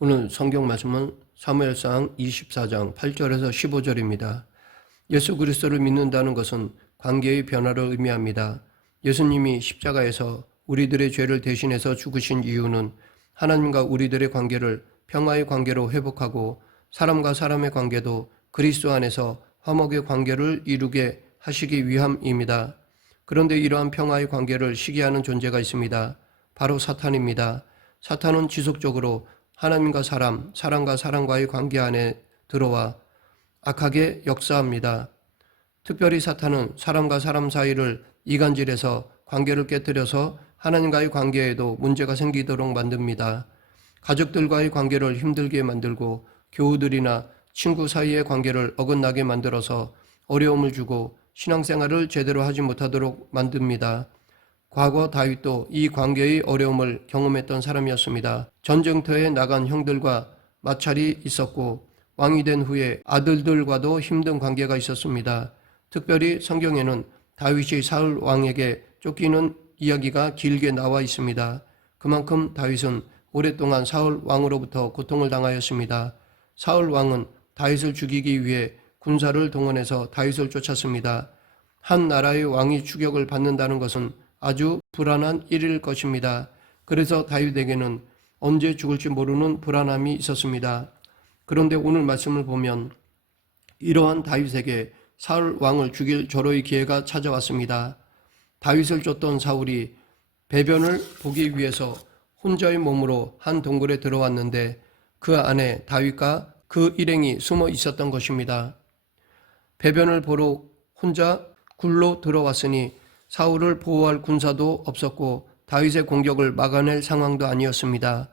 오늘 성경 말씀은 사무엘상 24장 8절에서 15절입니다. 예수 그리스도를 믿는다는 것은 관계의 변화를 의미합니다. 예수님이 십자가에서 우리들의 죄를 대신해서 죽으신 이유는 하나님과 우리들의 관계를 평화의 관계로 회복하고 사람과 사람의 관계도 그리스도 안에서 화목의 관계를 이루게 하시기 위함입니다. 그런데 이러한 평화의 관계를 시기하는 존재가 있습니다. 바로 사탄입니다. 사탄은 지속적으로 하나님과 사람과 사람과의 관계 안에 들어와 악하게 역사합니다. 특별히 사탄은 사람과 사람 사이를 이간질해서 관계를 깨뜨려서 하나님과의 관계에도 문제가 생기도록 만듭니다. 가족들과의 관계를 힘들게 만들고 교우들이나 친구 사이의 관계를 어긋나게 만들어서 어려움을 주고 신앙생활을 제대로 하지 못하도록 만듭니다. 과거 다윗도 이 관계의 어려움을 경험했던 사람이었습니다. 전쟁터에 나간 형들과 마찰이 있었고 왕이 된 후에 아들들과도 힘든 관계가 있었습니다. 특별히 성경에는 다윗이 사울 왕에게 쫓기는 이야기가 길게 나와 있습니다. 그만큼 다윗은 오랫동안 사울 왕으로부터 고통을 당하였습니다. 사울 왕은 다윗을 죽이기 위해 군사를 동원해서 다윗을 쫓았습니다. 한 나라의 왕이 추격을 받는다는 것은 아주 불안한 일일 것입니다. 그래서 다윗에게는 언제 죽을지 모르는 불안함이 있었습니다. 그런데 오늘 말씀을 보면 이러한 다윗에게 사울 왕을 죽일 절호의 기회가 찾아왔습니다. 다윗을 쫓던 사울이 배변을 보기 위해서 혼자의 몸으로 한 동굴에 들어왔는데 그 안에 다윗과 그 일행이 숨어 있었던 것입니다. 배변을 보러 혼자 굴로 들어왔으니 사울을 보호할 군사도 없었고 다윗의 공격을 막아낼 상황도 아니었습니다.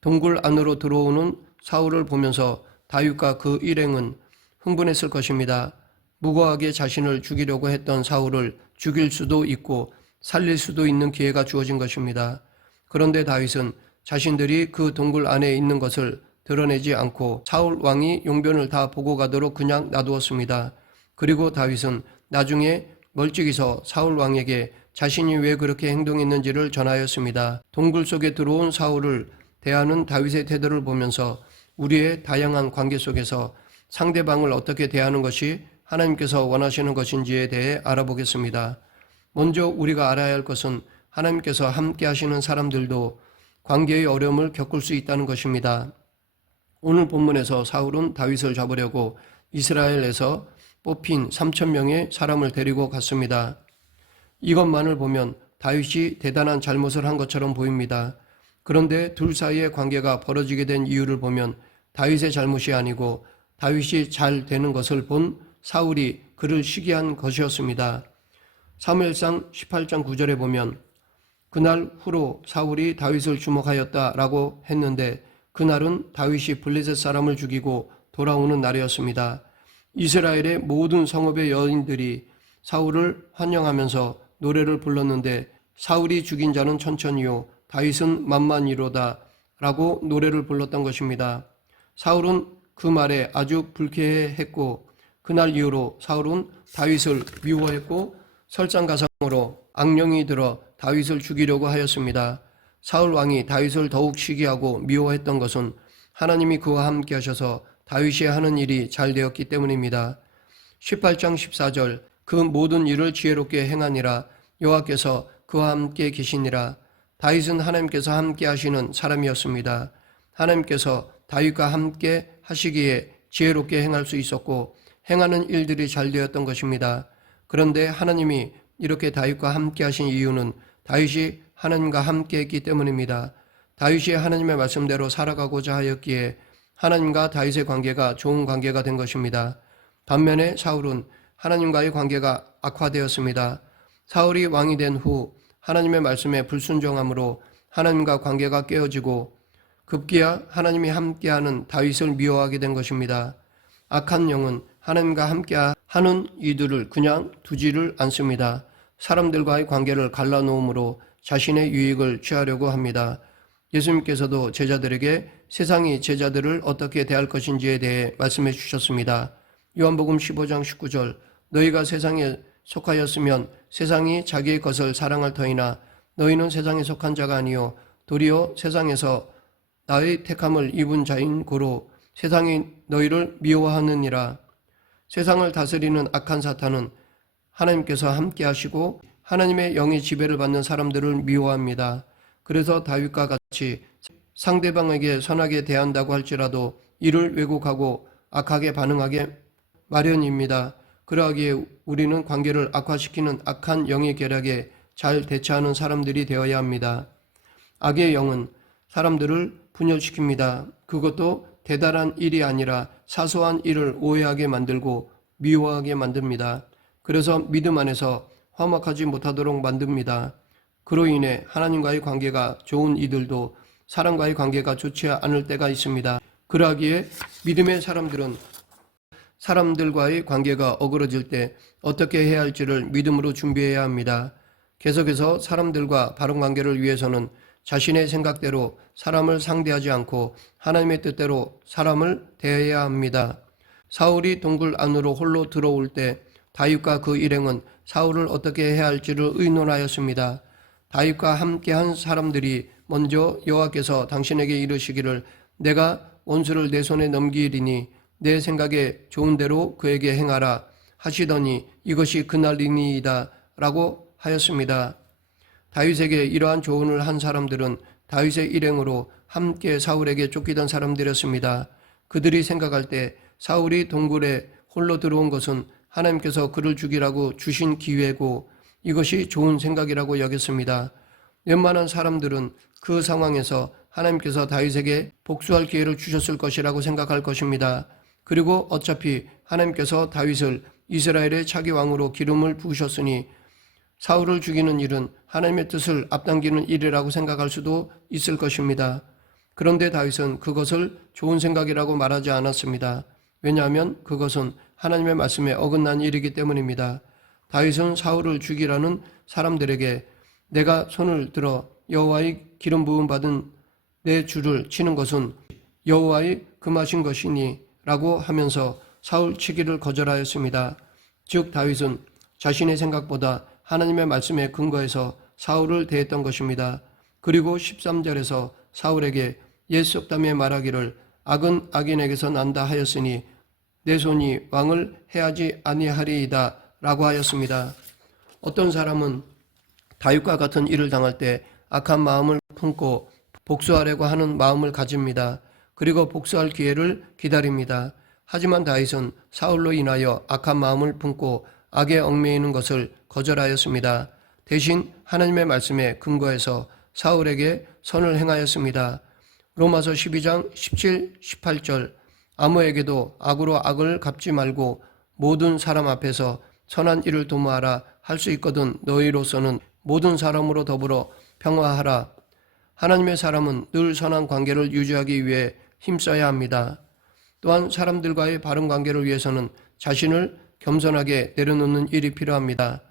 동굴 안으로 들어오는 사울을 보면서 다윗과 그 일행은 흥분했을 것입니다. 무고하게 자신을 죽이려고 했던 사울을 죽일 수도 있고 살릴 수도 있는 기회가 주어진 것입니다. 그런데 다윗은 자신들이 그 동굴 안에 있는 것을 드러내지 않고 사울 왕이 용변을 다 보고 가도록 그냥 놔두었습니다. 그리고 다윗은 나중에 멀찍이서 사울 왕에게 자신이 왜 그렇게 행동했는지를 전하였습니다. 동굴 속에 들어온 사울을 대하는 다윗의 태도를 보면서 우리의 다양한 관계 속에서 상대방을 어떻게 대하는 것이 하나님께서 원하시는 것인지에 대해 알아보겠습니다. 먼저 우리가 알아야 할 것은 하나님께서 함께 하시는 사람들도 관계의 어려움을 겪을 수 있다는 것입니다. 오늘 본문에서 사울은 다윗을 잡으려고 이스라엘에서 뽑힌 3,000명의 사람을 데리고 갔습니다. 이것만을 보면 다윗이 대단한 잘못을 한 것처럼 보입니다. 그런데 둘 사이의 관계가 벌어지게 된 이유를 보면 다윗의 잘못이 아니고 다윗이 잘 되는 것을 본 사울이 그를 시기한 것이었습니다. 사무엘상 18장 9절에 보면 그날 후로 사울이 다윗을 주목하였다라고 했는데 그날은 다윗이 블레셋 사람을 죽이고 돌아오는 날이었습니다. 이스라엘의 모든 성읍의 여인들이 사울을 환영하면서 노래를 불렀는데 사울이 죽인 자는 천천히요 다윗은 만만이로다 라고 노래를 불렀던 것입니다. 사울은 그 말에 아주 불쾌해했고 그날 이후로 사울은 다윗을 미워했고 설상가상으로 악령이 들어 다윗을 죽이려고 하였습니다. 사울 왕이 다윗을 더욱 시기하고 미워했던 것은 하나님이 그와 함께 하셔서 다윗이 하는 일이 잘 되었기 때문입니다. 18장 14절 그 모든 일을 지혜롭게 행하니라 여호와께서 그와 함께 계시니라. 다윗은 하나님께서 함께 하시는 사람이었습니다. 하나님께서 다윗과 함께 하시기에 지혜롭게 행할 수 있었고 행하는 일들이 잘 되었던 것입니다. 그런데 하나님이 이렇게 다윗과 함께 하신 이유는 다윗이 하나님과 함께 했기 때문입니다. 다윗이 하나님의 말씀대로 살아가고자 하였기에 하나님과 다윗의 관계가 좋은 관계가 된 것입니다. 반면에 사울은 하나님과의 관계가 악화되었습니다. 사울이 왕이 된 후 하나님의 말씀에 불순종함으로 하나님과 관계가 깨어지고 급기야 하나님이 함께하는 다윗을 미워하게 된 것입니다. 악한 영은 하나님과 함께하는 이들을 그냥 두지를 않습니다. 사람들과의 관계를 갈라놓음으로 자신의 유익을 취하려고 합니다. 예수님께서도 제자들에게 세상이 제자들을 어떻게 대할 것인지에 대해 말씀해 주셨습니다. 요한복음 15장 19절 너희가 세상에 속하였으면 세상이 자기의 것을 사랑할 터이나 너희는 세상에 속한 자가 아니요 도리어 세상에서 나의 택함을 입은 자인 고로 세상이 너희를 미워하느니라. 세상을 다스리는 악한 사탄은 하나님께서 함께 하시고 하나님의 영의 지배를 받는 사람들을 미워합니다. 그래서 다윗과 같이 상대방에게 선하게 대한다고 할지라도 이를 왜곡하고 악하게 반응하게 마련입니다. 그러하기에 우리는 관계를 악화시키는 악한 영의 계략에 잘 대처하는 사람들이 되어야 합니다. 악의 영은 사람들을 분열시킵니다. 그것도 대단한 일이 아니라 사소한 일을 오해하게 만들고 미워하게 만듭니다. 그래서 믿음 안에서 화목하지 못하도록 만듭니다. 그로 인해 하나님과의 관계가 좋은 이들도 사람과의 관계가 좋지 않을 때가 있습니다. 그러하기에 믿음의 사람들은 사람들과의 관계가 어그러질 때 어떻게 해야 할지를 믿음으로 준비해야 합니다. 계속해서 사람들과 바른 관계를 위해서는 자신의 생각대로 사람을 상대하지 않고 하나님의 뜻대로 사람을 대해야 합니다. 사울이 동굴 안으로 홀로 들어올 때 다윗과 그 일행은 사울을 어떻게 해야 할지를 의논하였습니다. 다윗과 함께한 사람들이 먼저 여호와께서 당신에게 이르시기를 내가 원수를 내 손에 넘기리니 내 생각에 좋은 대로 그에게 행하라 하시더니 이것이 그날이니이다 라고 하였습니다. 다윗에게 이러한 조언을 한 사람들은 다윗의 일행으로 함께 사울에게 쫓기던 사람들이었습니다. 그들이 생각할 때 사울이 동굴에 홀로 들어온 것은 하나님께서 그를 죽이라고 주신 기회고 이것이 좋은 생각이라고 여겼습니다. 웬만한 사람들은 그 상황에서 하나님께서 다윗에게 복수할 기회를 주셨을 것이라고 생각할 것입니다. 그리고 어차피 하나님께서 다윗을 이스라엘의 차기 왕으로 기름을 부으셨으니 사울을 죽이는 일은 하나님의 뜻을 앞당기는 일이라고 생각할 수도 있을 것입니다. 그런데 다윗은 그것을 좋은 생각이라고 말하지 않았습니다. 왜냐하면 그것은 하나님의 말씀에 어긋난 일이기 때문입니다. 다윗은 사울을 죽이라는 사람들에게 내가 손을 들어 여호와의 기름 부음 받은 내 주를 치는 것은 여호와의 금하신 것이니 라고 하면서 사울 치기를 거절하였습니다. 즉 다윗은 자신의 생각보다 하나님의 말씀에 근거해서 사울을 대했던 것입니다. 그리고 13절에서 사울에게 옛 속담에 말하기를 악은 악인에게서 난다 하였으니 내 손이 왕을 해하지 아니하리이다 라고 하였습니다. 어떤 사람은 다윗과 같은 일을 당할 때 악한 마음을 품고 복수하려고 하는 마음을 가집니다. 그리고 복수할 기회를 기다립니다. 하지만 다윗은 사울로 인하여 악한 마음을 품고 악에 얽매이는 것을 거절하였습니다. 대신 하나님의 말씀에 근거해서 사울에게 선을 행하였습니다. 로마서 12장 17, 18절 아무에게도 악으로 악을 갚지 말고 모든 사람 앞에서 선한 일을 도모하라 할 수 있거든 너희로서는 모든 사람으로 더불어 평화하라. 하나님의 사람은 늘 선한 관계를 유지하기 위해 힘써야 합니다. 또한 사람들과의 바른 관계를 위해서는 자신을 겸손하게 내려놓는 일이 필요합니다.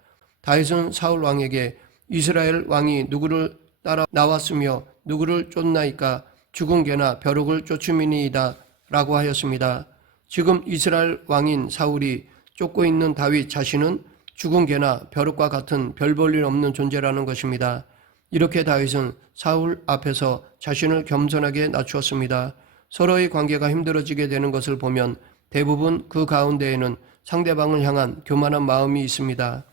다윗은 사울 왕에게 이스라엘 왕이 누구를 따라 나왔으며 누구를 쫓나이까 죽은 개나 벼룩을 쫓음이니이다 라고 하였습니다. 지금 이스라엘 왕인 사울이 쫓고 있는 다윗 자신은 죽은 개나 벼룩과 같은 별 볼 일 없는 존재라는 것입니다. 이렇게 다윗은 사울 앞에서 자신을 겸손하게 낮추었습니다. 서로의 관계가 힘들어지게 되는 것을 보면 대부분 그 가운데에는 상대방을 향한 교만한 마음이 있습니다.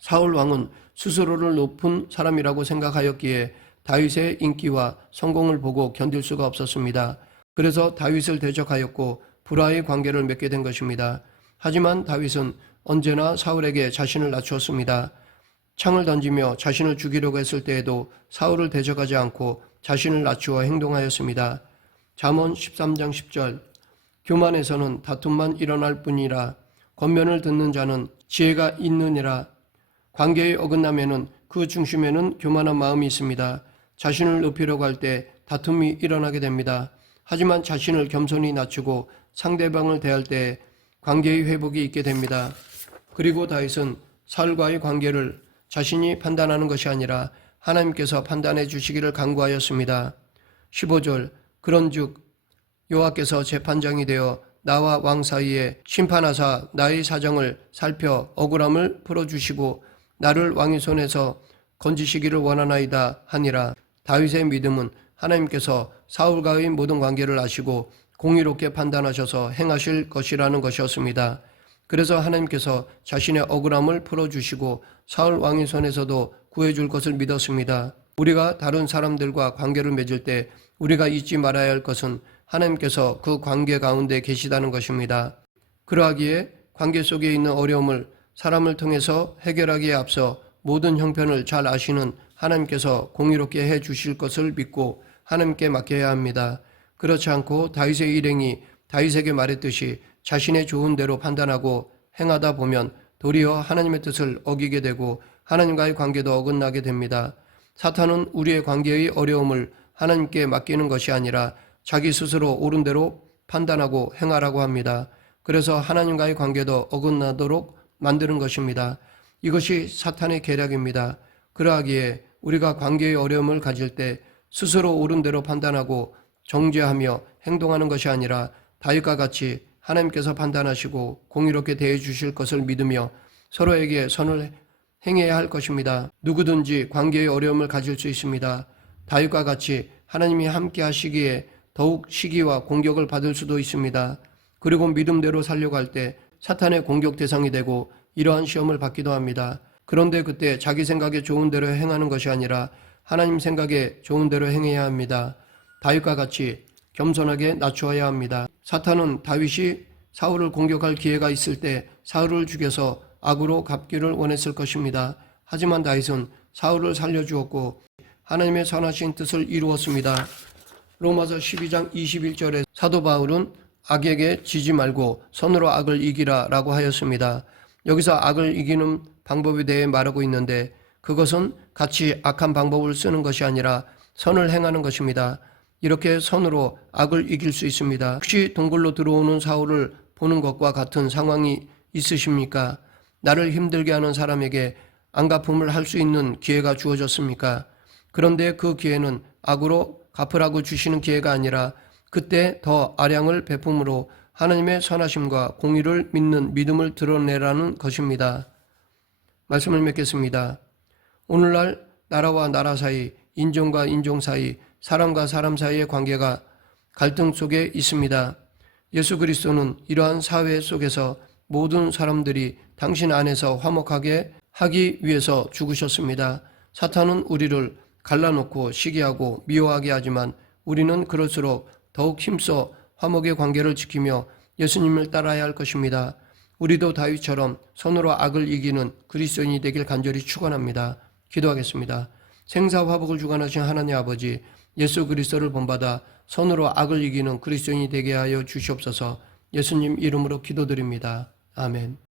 사울 왕은 스스로를 높은 사람이라고 생각하였기에 다윗의 인기와 성공을 보고 견딜 수가 없었습니다. 그래서 다윗을 대적하였고 불화의 관계를 맺게 된 것입니다. 하지만 다윗은 언제나 사울에게 자신을 낮추었습니다. 창을 던지며 자신을 죽이려고 했을 때에도 사울을 대적하지 않고 자신을 낮추어 행동하였습니다. 잠언 13장 10절 교만에서는 다툼만 일어날 뿐이라 권면을 듣는 자는 지혜가 있느니라. 관계의 어긋남에는 그 중심에는 교만한 마음이 있습니다. 자신을 높이려고 할 때 다툼이 일어나게 됩니다. 하지만 자신을 겸손히 낮추고 상대방을 대할 때 관계의 회복이 있게 됩니다. 그리고 다윗은 사울과의 관계를 자신이 판단하는 것이 아니라 하나님께서 판단해 주시기를 간구하였습니다. 15절 그런즉 여호와께서 재판장이 되어 나와 왕 사이에 심판하사 나의 사정을 살펴 억울함을 풀어주시고 나를 왕의 손에서 건지시기를 원하나이다 하니라. 다윗의 믿음은 하나님께서 사울과의 모든 관계를 아시고 공의롭게 판단하셔서 행하실 것이라는 것이었습니다. 그래서 하나님께서 자신의 억울함을 풀어주시고 사울 왕의 손에서도 구해줄 것을 믿었습니다. 우리가 다른 사람들과 관계를 맺을 때 우리가 잊지 말아야 할 것은 하나님께서 그 관계 가운데 계시다는 것입니다. 그러하기에 관계 속에 있는 어려움을 사람을 통해서 해결하기에 앞서 모든 형편을 잘 아시는 하나님께서 공의롭게 해 주실 것을 믿고 하나님께 맡겨야 합니다. 그렇지 않고 다윗의 일행이 다윗에게 말했듯이 자신의 좋은 대로 판단하고 행하다 보면 도리어 하나님의 뜻을 어기게 되고 하나님과의 관계도 어긋나게 됩니다. 사탄은 우리의 관계의 어려움을 하나님께 맡기는 것이 아니라 자기 스스로 옳은 대로 판단하고 행하라고 합니다. 그래서 하나님과의 관계도 어긋나도록 만드는 것입니다. 이것이 사탄의 계략입니다. 그러하기에 우리가 관계의 어려움을 가질 때 스스로 옳은 대로 판단하고 정죄하며 행동하는 것이 아니라 다윗과 같이 하나님께서 판단하시고 공의롭게 대해 주실 것을 믿으며 서로에게 선을 행해야 할 것입니다. 누구든지 관계의 어려움을 가질 수 있습니다. 다윗과 같이 하나님이 함께 하시기에 더욱 시기와 공격을 받을 수도 있습니다. 그리고 믿음대로 살려고 할 때 사탄의 공격 대상이 되고 이러한 시험을 받기도 합니다. 그런데 그때 자기 생각에 좋은 대로 행하는 것이 아니라 하나님 생각에 좋은 대로 행해야 합니다. 다윗과 같이 겸손하게 낮추어야 합니다. 사탄은 다윗이 사울을 공격할 기회가 있을 때 사울을 죽여서 악으로 갚기를 원했을 것입니다. 하지만 다윗은 사울을 살려주었고 하나님의 선하신 뜻을 이루었습니다. 로마서 12장 21절에 사도 바울은 악에게 지지 말고 선으로 악을 이기라 라고 하였습니다. 여기서 악을 이기는 방법에 대해 말하고 있는데 그것은 같이 악한 방법을 쓰는 것이 아니라 선을 행하는 것입니다. 이렇게 선으로 악을 이길 수 있습니다. 혹시 동굴로 들어오는 사울을 보는 것과 같은 상황이 있으십니까? 나를 힘들게 하는 사람에게 안갚음을 할 수 있는 기회가 주어졌습니까? 그런데 그 기회는 악으로 갚으라고 주시는 기회가 아니라 그때 더 아량을 베품으로 하나님의 선하심과 공의를 믿는 믿음을 드러내라는 것입니다. 말씀을 맺겠습니다. 오늘날 나라와 나라 사이, 인종과 인종 사이, 사람과 사람 사이의 관계가 갈등 속에 있습니다. 예수 그리스도는 이러한 사회 속에서 모든 사람들이 당신 안에서 화목하게 하기 위해서 죽으셨습니다. 사탄은 우리를 갈라놓고 시기하고 미워하게 하지만 우리는 그럴수록 더욱 힘써 화목의 관계를 지키며 예수님을 따라야 할 것입니다. 우리도 다윗처럼 손으로 악을 이기는 그리스도인이 되길 간절히 축원합니다. 기도하겠습니다. 생사화복을 주관하신 하나님 아버지, 예수 그리스도를 본받아 손으로 악을 이기는 그리스도인이 되게 하여 주시옵소서. 예수님 이름으로 기도드립니다. 아멘.